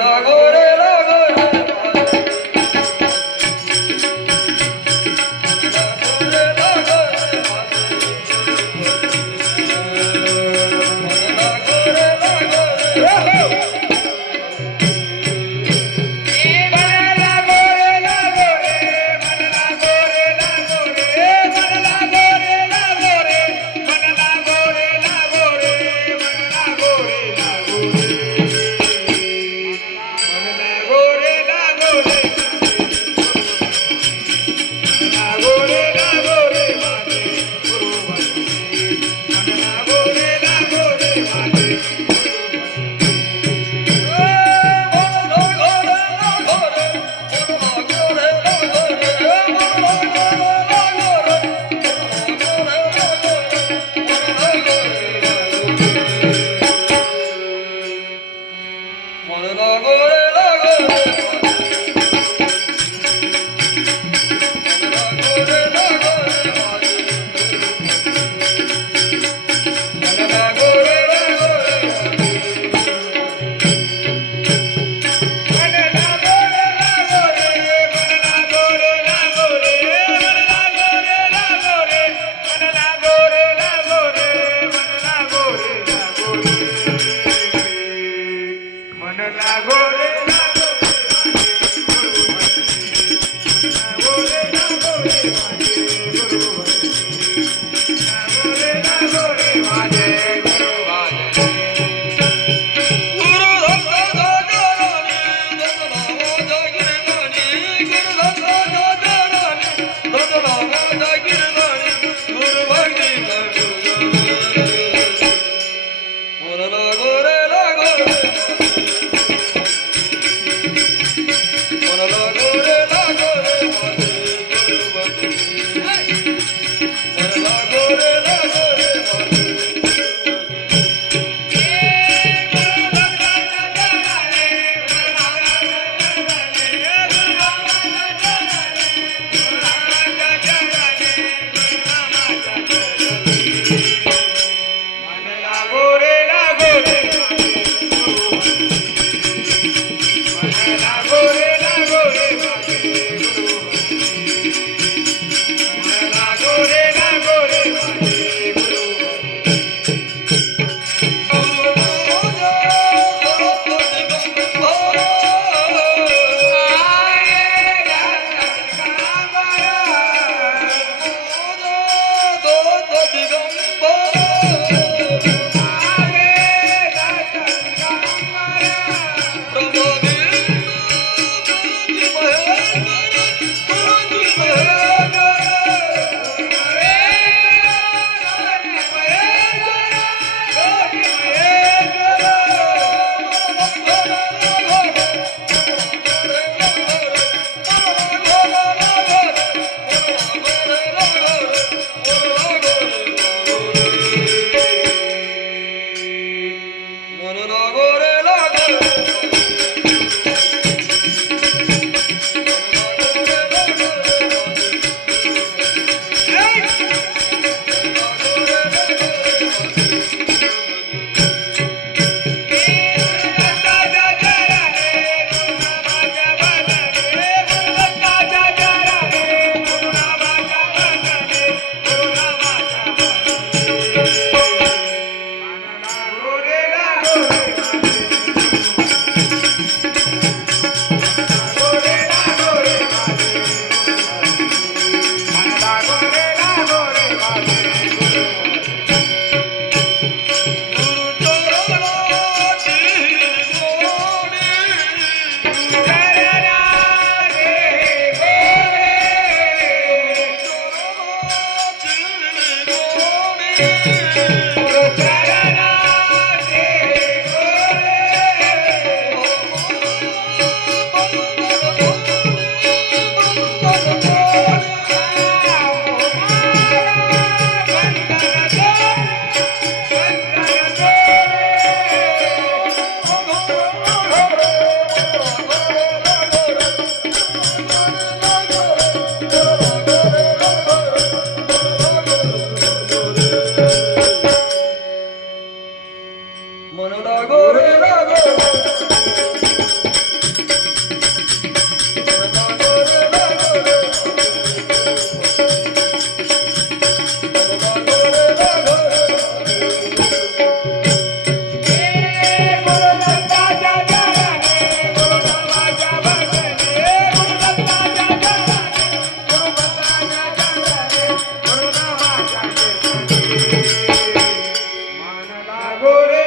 agora Yeah. করে